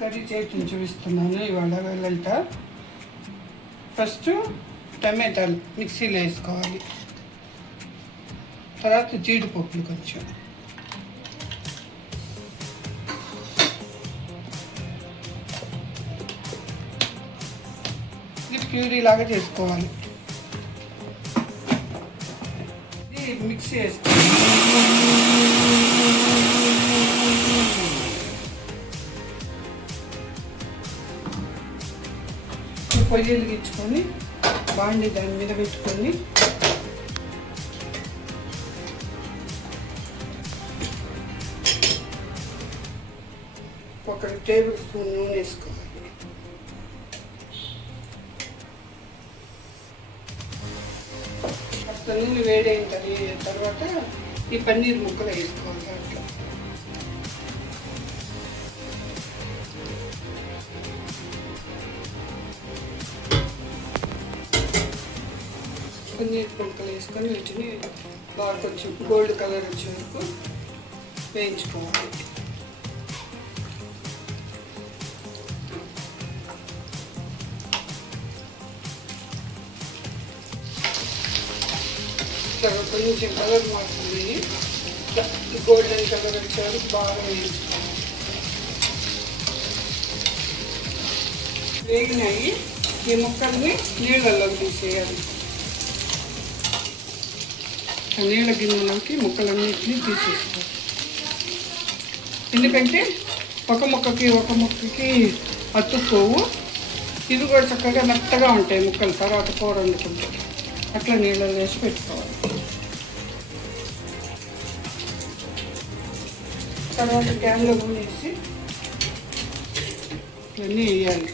Curry చేసి చూపిస్తున్నాను ఇవాళ వెళ్ళంట. ఫస్ట్ టమాటాలు మిక్సీలో వేసుకోవాలి. తర్వాత జీడిపప్పులు కొంచెం, ఇది ప్యూరీ లాగా చేసుకోవాలి. ఇది మిక్సీ వేసుకోవాలి. పొయ్యి వెలిగించుకొని బాండి దాని మీద పెట్టుకొని ఒక టేబుల్ స్పూన్ నూనె వేసుకోవాలి. అసలు నూనె వేడైన తర్వాత ఈ పన్నీర్ ముక్కలు వేసుకోవాలి. దాంట్లో పన్నీర్ ముక్కలు వేసుకొని వీటిని బాగా కొంచెం గోల్డ్ కలర్ వచ్చే వరకు వేయించుకోవాలి. తర్వాత కొంచెం కలర్ మారుతుంది, గోల్డెన్ కలర్ వచ్చే వరకు బాగా వేయించుకోవాలి. వేగినాయి ఈ ముక్కల్ని నీళ్ళల్లో తీసేయాలి. నీళ్ళ గిన్నెలోకి ముక్కలన్నింటినీ తీసేసుకోవాలి. ఎందుకంటే ఒక ముక్కకి అతుక్కోవు. ఇవి కూడా చక్కగా మెత్తగా ఉంటాయి ముక్కలు. తర్వాత కూర వండుకుంటే అట్లా నీళ్ళలో వేసి పెట్టుకోవాలి. తర్వాత క్యాన్లో వేసి ఇవన్నీ వేయాలి.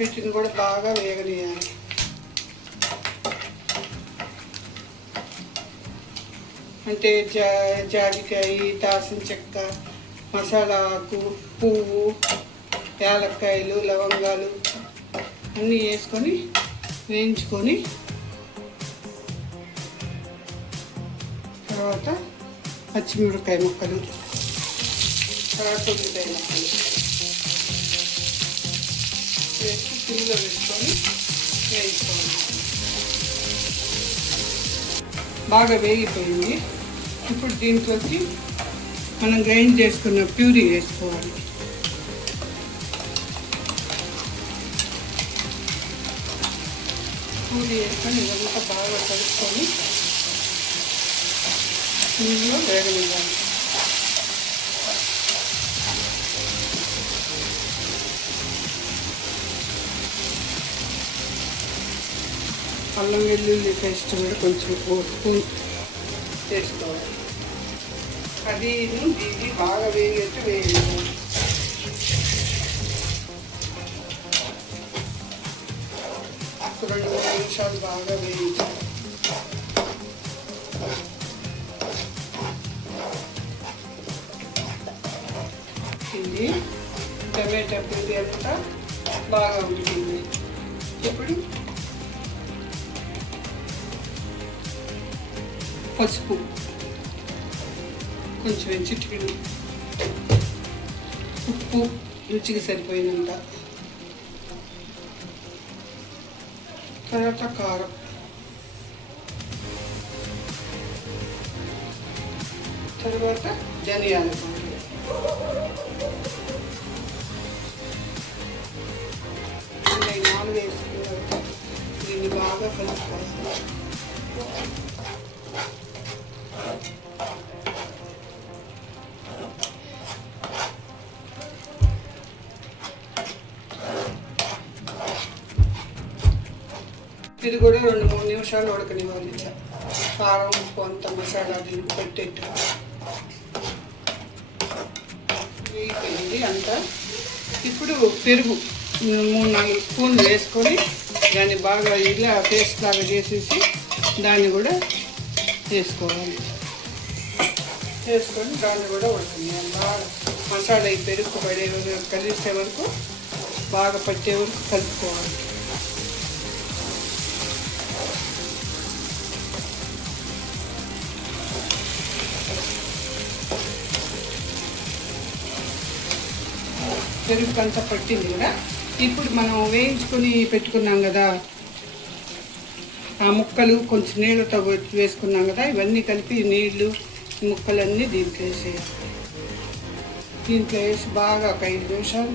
వీటిని కూడా బాగా వేగనీయాలి. అంటే జాజికాయ, దాల్చిన చెక్క, మసాలా ఆకు, పువ్వు, యాలక్కాయలు, లవంగాలు అన్నీ వేసుకొని వేయించుకొని తర్వాత పచ్చిమిరపకాయ ముక్కలు, తర్వాత ఉల్లిపాయ ముక్కలు వేసి సిమ్లో వేసుకొని వేయించుకోవాలి. బాగా వేగిపోయింది. ఇప్పుడు దీంట్లోకి మనం గ్రైండ్ చేసుకున్న ప్యూరీ వేసుకోవాలి. ప్యూరీ వేసుకొని ఇదంతా బాగా కలుపుకొని ఇందులో వేగనివ్వాలి. అల్లం వెల్లుల్లి పేస్ట్ కూడా కొంచెం స్పూన్ వేసుకోవాలి. అది ఇది బాగా వేగేట్టు వేయాలి. ఒక 2-3 నిమిషాలు బాగా వేయించాలి. ఇది టమాటా ప్యూరీ అంతా బాగా ఉంటుంది. ఇప్పుడు పసుపు కొంచెం, చిటికెడు ఉప్పు రుచికి సరిపోయినంత, తర్వాత కారం, తర్వాత ధనియాల పౌడర్, ఈ 4 వేసుకున్న దీన్ని బాగా కలుపుకోవాలి. ఇది కూడా 2-3 నిమిషాలు ఉడకనివ్వాలి. కారం, కొంత మసాలా దీనికి పెట్టేట్టు వేగిపోయింది అంతా. ఇప్పుడు పెరుగు 3-4 స్పూన్లు వేసుకొని దాన్ని బాగా ఇలా పేస్ట్ లాగా చేసేసి దాన్ని కూడా వేసుకోవాలి. వేసుకొని దాన్ని కూడా ఉడకనివ్వాలి. బాగా మసాలా ఈ పెరుగు పడే కలిసే వరకు బాగా పట్టే వరకు కలుపుకోవాలి. పెరుగు అంతా పట్టింది కదా. ఇప్పుడు మనం వేయించుకొని పెట్టుకున్నాం కదా ఆ ముక్కలు, కొంచెం నీళ్ళతో వేసుకున్నాం కదా, ఇవన్నీ కలిపి నీళ్ళు ముక్కలన్నీ దీంట్లో వేసేయాలి. దీంట్లో వేసి బాగా ఒక 5 నిమిషాలు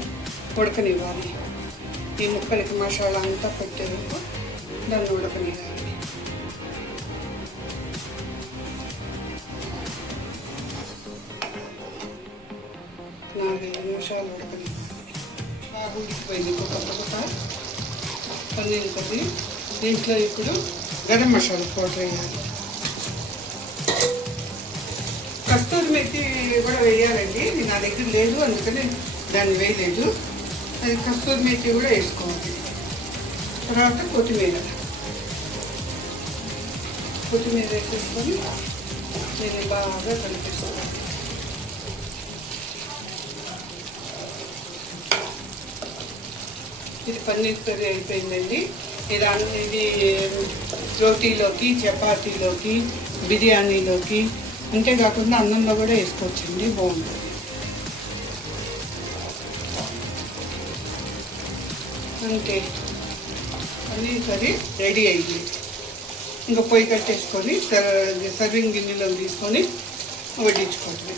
ఉడకనివ్వాలి. ఈ ముక్కలకి మసాలా అంతా పెట్టేందుకు దాన్ని ఉడకనివ్వాలి. 4-5 నిమిషాలు ఉడకనివ్వాలి. బాగా ఉడికిపోయింది. కొత్త పన్నీర్ కొద్ది దీంట్లో ఇప్పుడు గరం మసాలా పౌడర్ వేయాలి. కస్తూరి మెతి కూడా వేయాలండి. ఇది నా దగ్గర లేదు, అందుకని దాన్ని వేయలేదు. అది కస్తూరి మెతి కూడా వేసుకోవాలి. తర్వాత కొత్తిమీర వేసేసుకొని దీన్ని బాగా కలిపేసుకోవాలి. ఇది పన్నీర్ కర్రీ అయిపోయిందండి. ఇది రోటీలోకి, చపాతీలోకి, బిర్యానీలోకి, అంతేకాకుండా అన్నంలో కూడా వేసుకోవచ్చండి, బాగుంటుంది. అంతే, పన్నీర్ కర్రీ రెడీ అయింది. ఇంకా పొయ్యి కట్టేసుకొని సర్వింగ్ గిన్నెలో తీసుకొని వడ్డించుకోవటమే.